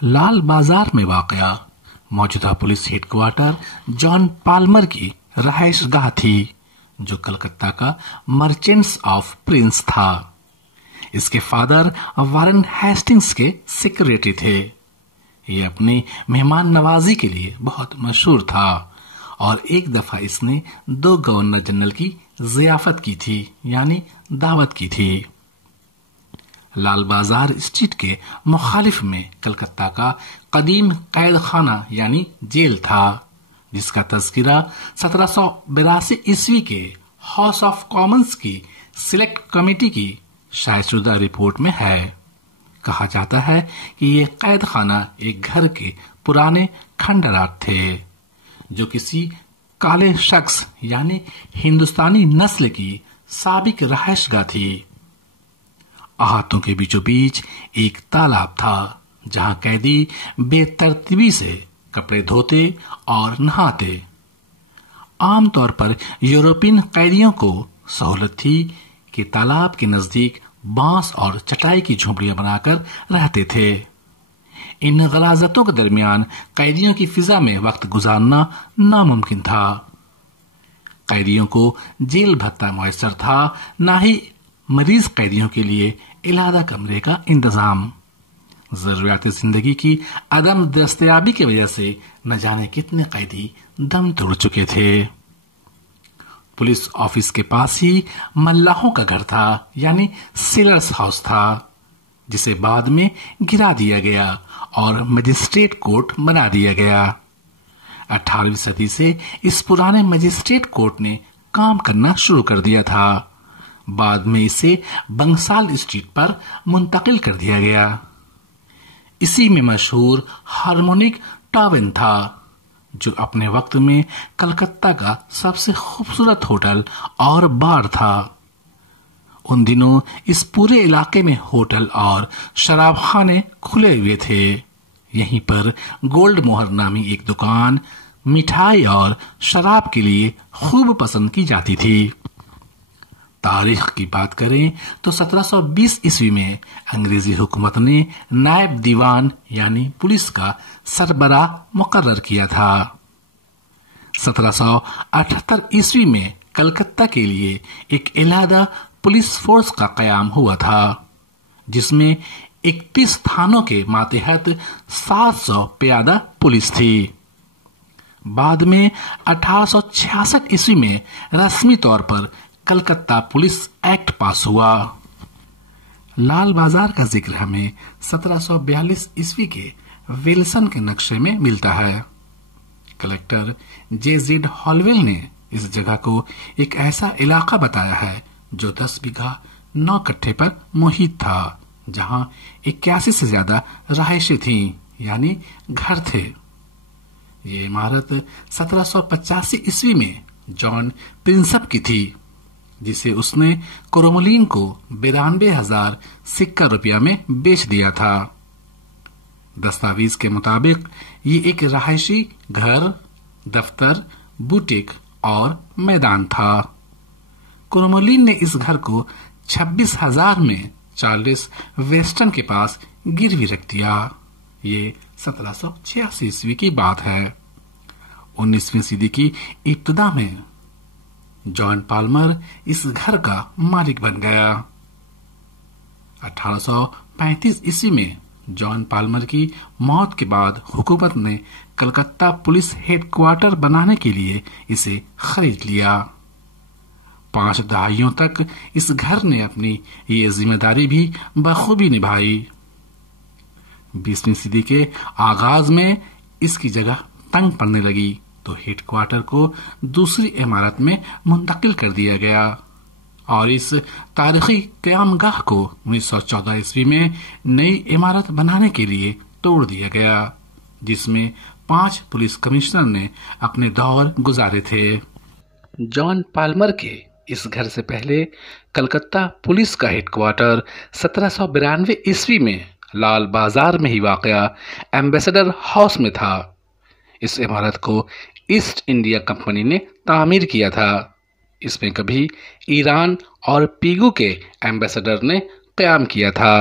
لال بازار میں واقع موجودہ پولیس ہیڈ کوارٹر جان پالمر کی رہائش گاہ تھی، جو کلکتہ کا مرچنٹس آف پرنس تھا۔ اس کے فادر وارن ہیسٹنگز کے سیکریٹری تھے۔ یہ اپنی مہمان نوازی کے لیے بہت مشہور تھا اور ایک دفعہ اس نے 2 گورنر جنرل کی ضیافت کی تھی، یعنی دعوت کی تھی۔ لال بازار اسٹریٹ کے مخالف میں کلکتہ کا قدیم قید خانہ یعنی جیل تھا، جس کا تذکرہ 1782 عیسوی کے ہاؤس آف کامنز کی سلیکٹ کمیٹی کی شائع شدہ رپورٹ میں ہے۔ کہا جاتا ہے کہ یہ قید خانہ ایک گھر کے پرانے کھنڈرات تھے، جو کسی کالے شخص یعنی ہندوستانی نسل کی سابق رہائش گاہ تھی۔ احاطوں کے بیچوں بیچ ایک تالاب تھا، جہاں قیدی بے ترتیبی سے کپڑے دھوتے اور نہاتے۔ عام طور پر یورپین قیدیوں کو سہولت تھی کہ تالاب کے نزدیک بانس اور چٹائی کی جھونپڑیاں بنا کر رہتے تھے۔ ان غلاظتوں کے درمیان قیدیوں کی فضا میں وقت گزارنا ناممکن تھا۔ قیدیوں کو جیل بھتہ میسر تھا، نہ ہی مریض قیدیوں کے لیے علیحدہ کمرے کا انتظام۔ ضروریات زندگی کی عدم دستیابی کی وجہ سے نہ جانے کتنے قیدی دم توڑ چکے تھے۔ پولیس آفس کے پاس ہی ملاحوں کا گھر تھا، یعنی سیلرز ہاؤس تھا، جسے بعد میں گرا دیا گیا اور مجسٹریٹ کورٹ بنا دیا گیا۔ 18ویں صدی سے اس پرانے مجسٹریٹ کورٹ نے کام کرنا شروع کر دیا تھا۔ بعد میں اسے بنگسال اسٹریٹ پر منتقل کر دیا گیا۔ اسی میں مشہور ہارمونک ٹاون تھا، جو اپنے وقت میں کلکتہ کا سب سے خوبصورت ہوٹل اور بار تھا۔ ان دنوں اس پورے علاقے میں ہوٹل اور شراب خانے کھلے ہوئے تھے۔ یہیں پر گولڈ مہر نامی ایک دکان مٹھائی اور شراب کے لیے خوب پسند کی جاتی تھی۔ تاریخ کی بات کریں تو 1720 عیسوی میں انگریزی حکومت نے نائب دیوان یعنی پولیس کا سربراہ مقرر کیا تھا۔ 1778 عیسوی میں کلکتہ کے لیے ایک علیحدہ پولیس فورس کا قیام ہوا تھا، جس میں 31 تھانوں کے ماتحت 700 پیادہ پولیس تھی۔ بعد میں 1866 عیسوی میں رسمی طور پر کلکتہ پولیس ایکٹ پاس ہوا۔ لال بازار کا ذکر ہمیں 1742 عیسوی کے ویلسن کے نقشے میں ملتا ہے۔ کلکٹر جے زیڈ ہالویل نے اس جگہ کو ایک ایسا علاقہ بتایا ہے جو 10 بیگھہ 9 کٹھے پر محیط تھا، جہاں 81 سے زیادہ رہائشیں تھیں، یعنی گھر تھے۔ یہ عمارت 1785 عیسوی میں جان پرنسپ کی تھی، جسے اس نے کرومولین کو 92,000 سکہ روپیہ میں بیچ دیا تھا۔ دستاویز کے مطابق یہ ایک رہائشی گھر، دفتر، بوٹیک اور میدان تھا۔ کرومولین نے اس گھر کو 26,000 میں چارلس ویسٹن کے پاس گروی رکھ دیا۔ یہ 1786 عیسوی کی بات ہے۔ 19ویں صدی کی ابتدا میں جان پالمر اس گھر کا مالک بن گیا۔ 1835 عیسوی میں جان پالمر کی موت کے بعد حکومت نے کلکتہ پولیس ہیڈ کوارٹر بنانے کے لیے اسے خرید لیا۔ 5 دہائیوں تک اس گھر نے اپنی یہ ذمہ داری بھی بخوبی نبھائی۔ 20ویں صدی کے آغاز میں اس کی جگہ تنگ پڑنے لگی تو ہیڈ کوارٹر کو دوسری عمارت میں منتقل کر دیا گیا اور اس تاریخی قیام گاہ کو 1914 عیسوی میں نئی عمارت بنانے کے لیے توڑ دیا گیا، جس میں 5 پولیس کمشنر نے اپنے دور گزارے تھے۔ جان پالمر کے اس گھر سے پہلے کلکتہ پولیس کا ہیڈ کوارٹر 1792 عیسوی میں لال بازار میں ہی واقع ایمبیسڈر ہاؤس میں تھا۔ اس عمارت کو ایسٹ انڈیا کمپنی نے تعمیر کیا تھا۔ اس میں کبھی ایران اور پیگو کے ایمبیسڈر نے قیام کیا تھا۔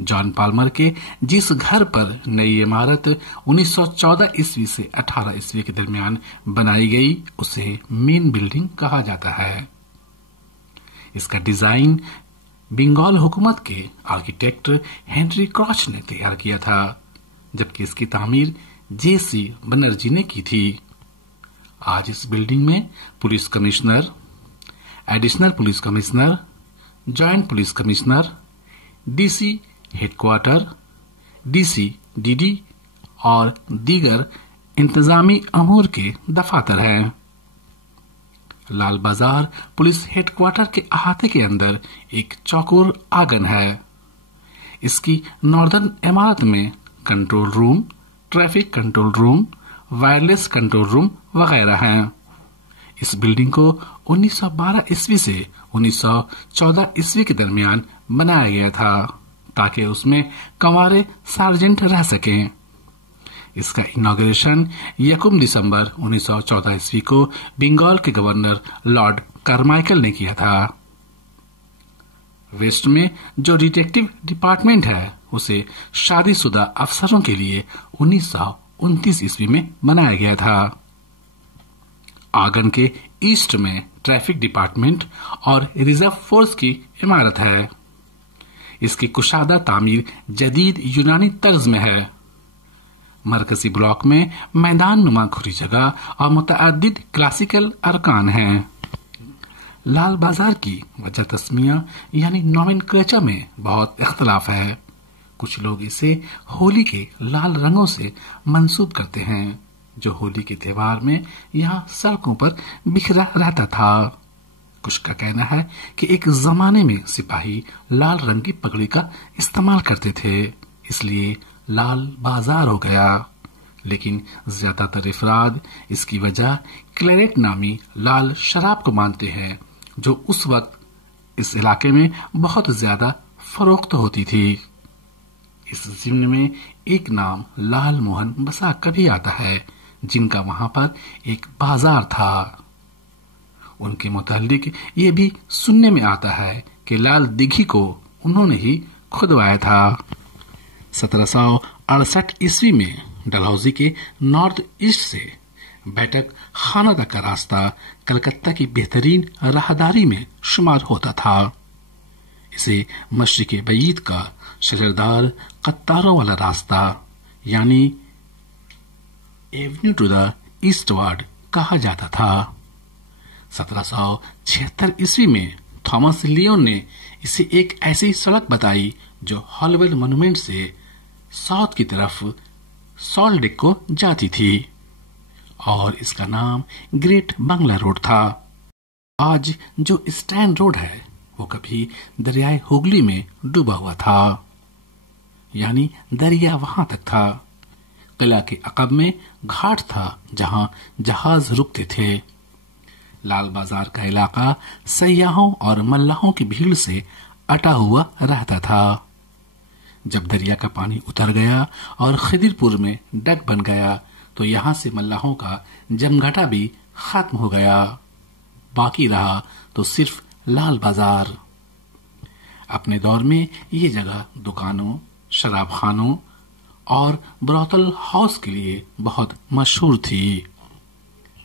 जॉन पाल्मर के जिस घर पर नई इमारत 1914 ईस्वी से 18 ईस्वी के दरमियान बनाई गई उसे मेन बिल्डिंग कहा जाता है। इसका डिजाइन बंगाल हुकूमत के आर्किटेक्ट हेनरी क्रॉच ने तैयार किया था, जबकि इसकी तामीर जेसी बनर्जी ने की थी। आज इस बिल्डिंग में police commissioner, additional police commissioner, joint police commissioner, DC headquarter, DC DD और दीगर इंतजामी अमूर के दफातर हैं। लाल बाजार पुलिस हेडक्वार्टर के अहाते के अंदर एक चौकोर आंगन है। इसकी नॉर्दर्न इमारत में control room, traffic control room, wireless control room वगैरह हैं। इस बिल्डिंग को 1912 ईस्वी से 1914 ईस्वी के दरमियान बनाया गया था ताकि उसमें कंवारे सार्जेंट रह सकें। इसका इनॉग्रेशन 1 दिसंबर 1914 ईस्वी को बंगाल के गवर्नर लॉर्ड कार्माइकल ने किया था। वेस्ट में जो डिटेक्टिव डिपार्टमेंट है उसे शादीशुदा अफसरों के लिए 1929 ईस्वी में बनाया गया था। आंगन के ईस्ट में ट्रैफिक डिपार्टमेंट और रिजर्व फोर्स की इमारत है। इसकी कुशादा तामीर जदीद यूनानी तर्ज में है। मरकजी ब्लॉक में मैदान नुमा खुली जगह और मुतअद्दिद क्लासिकल अरकान हैं। लाल बाजार की वजह तस्मिया यानी नोमेनक्लेचर में बहुत इख्तलाफ है। कुछ लोग इसे होली के लाल रंगों से मंसूब करते हैं, जो होली के त्योहार में यहाँ सड़कों पर बिखरा रहता था। कुछ का कहना है कि एक जमाने में सिपाही लाल रंग की पगड़ी का इस्तेमाल करते थे, इसलिए लाल बाजार हो गया। लेकिन ज्यादातर अफराद इसकी वजह क्लेरेट नामी लाल शराब को मानते हैं, जो उस वक्त इस इलाके में बहुत ज्यादा फरोख्त होती थी। इस जिम्न में एक नाम लाल मोहन बसाक का भी आता है, जिनका वहां पर एक बाजार था। उनके मुतालिक ये भी सुनने में आता है कि लाल दिघी को उन्होंने ही खुदवाया था। 1768 ईस्वी में डलहौजी के नॉर्थ ईस्ट से बैठक खाना तक का रास्ता कलकत्ता की बेहतरीन राहदारी में शुमार होता था। इसे मशरिक बईद का शजरदार कत्तारों वाला रास्ता यानी एवेन्यू टू द ईस्टवर्ड कहा जाता था। 1776 ईस्वी में थॉमस लियोन ने इसे एक ऐसी सड़क बताई जो हॉलवेल मॉन्यूमेंट से साउथ की तरफ सॉल्ट को जाती थी और इसका नाम ग्रेट बंगला रोड था। आज जो स्टैंड रोड है वो कभी दरियाए हुगली में डूबा हुआ था, यानी दरिया वहां तक था। किला के अकब में घाट था जहां जहाज रुकते थे। लाल बाजार का इलाका सयाहों और मल्लाहों की भीड़ से अटा हुआ रहता था। जब दरिया का पानी उतर गया और खिदिरपुर में डक बन गया तो यहाँ से मल्लाहों का जमघटा भी खत्म हो गया। बाकी रहा तो सिर्फ लाल बाजार। अपने दौर में ये जगह दुकानों, शराब खानों और ब्रोथल हाउस के लिए बहुत मशहूर थी।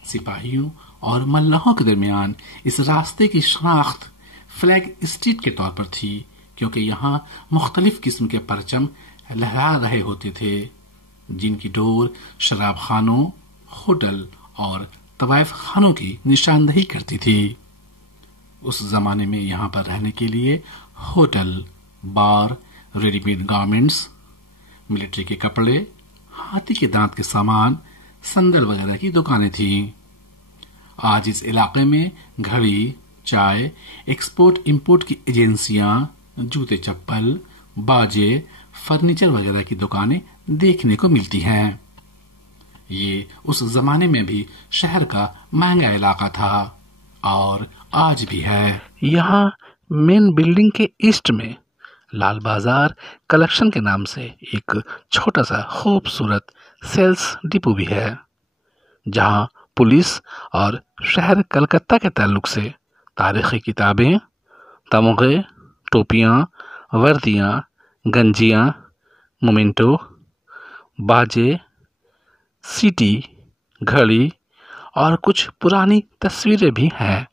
सिपाहियों और मल्लाहों के दरमियान इस रास्ते की शनाख्त फ्लैग स्ट्रीट के तौर पर थी, क्योंकि यहाँ मुख्तलिफ किस्म के परचम लहरा रहे होते थे, जिनकी डोर शराब खानों, होटल और तवाइफ खानों की निशानदही करती थी। उस जमाने में यहाँ पर रहने के लिए होटल, बार, रेडीमेड गारमेंट्स, मिलिट्री के कपड़े, हाथी के दांत के सामान, संदल वगैरह की दुकानें थीं। आज इस इलाके में घड़ी, चाय, एक्सपोर्ट इंपोर्ट की एजेंसियां, जूते चप्पल, बाजे, फर्नीचर वगैरह की दुकानें देखने को मिलती हैं। ये उस जमाने में भी शहर का महंगा इलाका था और आज भी है। यहाँ मेन बिल्डिंग के ईस्ट में लाल बाजार कलेक्शन के नाम से एक छोटा सा खूबसूरत सेल्स डिपो भी है, जहां पुलिस और शहर कलकत्ता के ताल्लुक से तारीखी किताबें, तमगे, टोपियां, वर्दियां, گنجیاں، مومنٹو، باجے، سیٹی، گھڑی اور کچھ پرانی تصویریں بھی ہیں۔